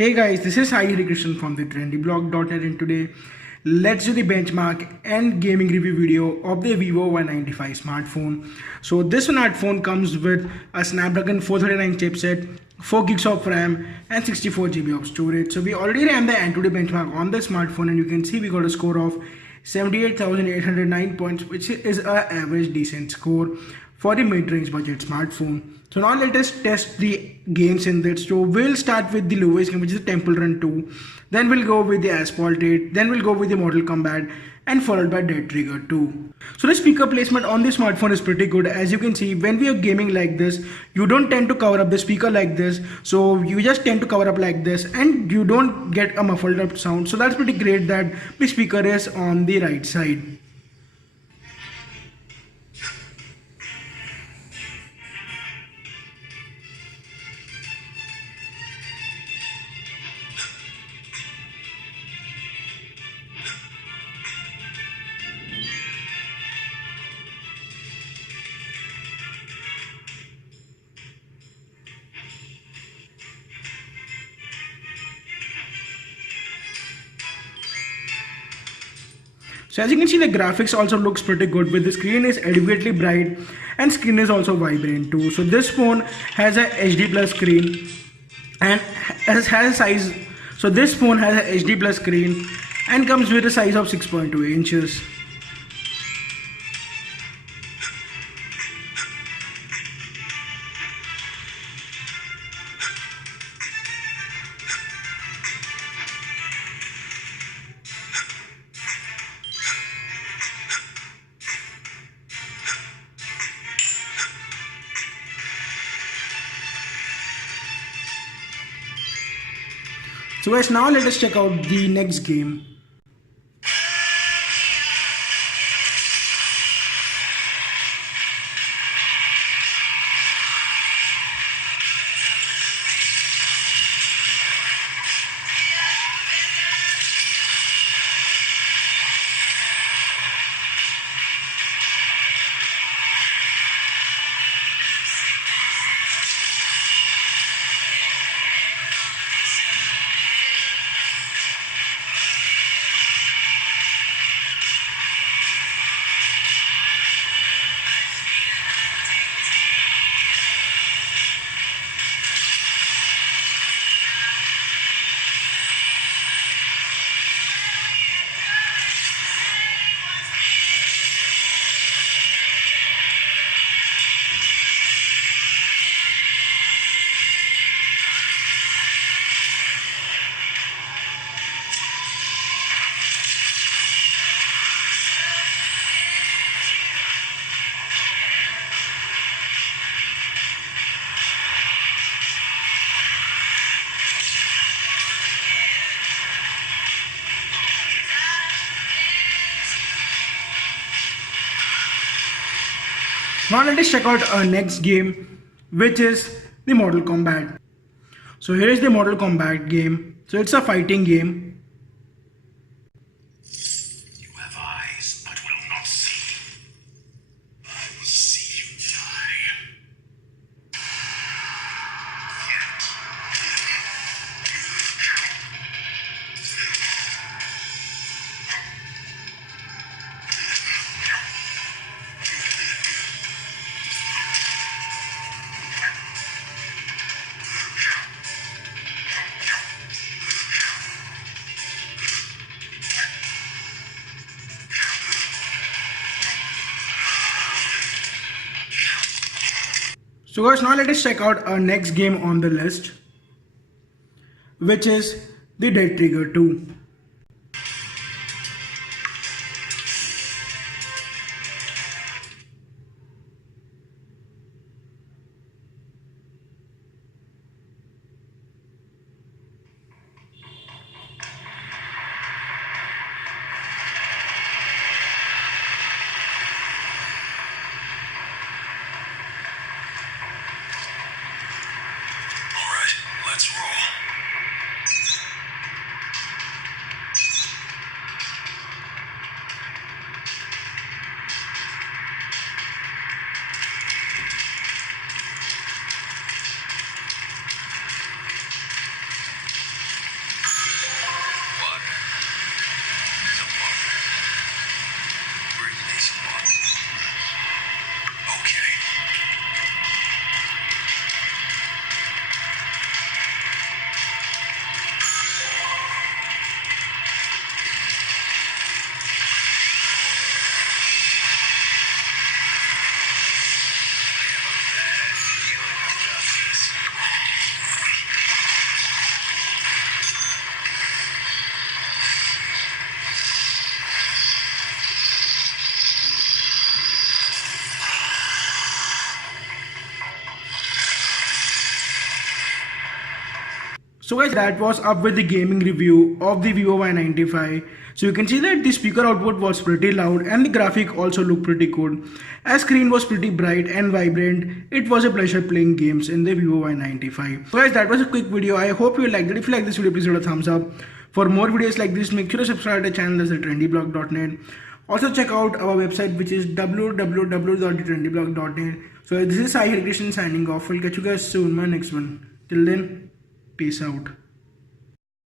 Hey guys, this is Sai Hari Krishnan from the trendyblog.net, and today let's do the benchmark and gaming review video of the Vivo Y95 smartphone. So this smartphone comes with a Snapdragon 439 chipset, 4 gigs of RAM and 64 GB of storage. So we already ran the Antutu benchmark on the smartphone, and you can see we got a score of 78,809 points, which is an average decent score for the mid-range budget smartphone. So now let us test the games in this. So we'll start with the lowest game, which is the Temple Run 2. Then we'll go with the Asphalt 8. Then we'll go with the Mortal Kombat, and followed by Dead Trigger 2. So the speaker placement on the smartphone is pretty good. As you can see, when we are gaming like this, you don't tend to cover up the speaker like this. So you just tend to cover up like this, and you don't get a muffled up sound. So that's pretty great that the speaker is on the right side. So as you can see, the graphics also looks pretty good, with the screen is adequately bright and screen is also vibrant too. So this phone has a HD plus screen and has a size. So this phone has a HD plus screen and comes with a size of 6.2 inches. So guys, now let us check out the next game. Now let us check out our next game, which is the Mortal Kombat. So here is the Mortal Kombat game. So it's a fighting game. You have eyes, but will not see. I will see you die. So guys, now let us check out our next game on the list, which is the Dead Trigger 2. Let's roll. So guys, that was up with the gaming review of the Vivo Y95. So you can see that the speaker output was pretty loud and the graphic also looked pretty good. As screen was pretty bright and vibrant, it was a pleasure playing games in the Vivo Y95. So guys, that was a quick video. I hope you liked it. If you like this video, please give it a thumbs up. For more videos like this, make sure to subscribe to the channel, that's thetrendyblog.net. Also check out our website, which is www.thetrendyblog.net. So this is Sai Hari Krishnan signing off. We'll catch you guys soon in my next one. Till then, peace out.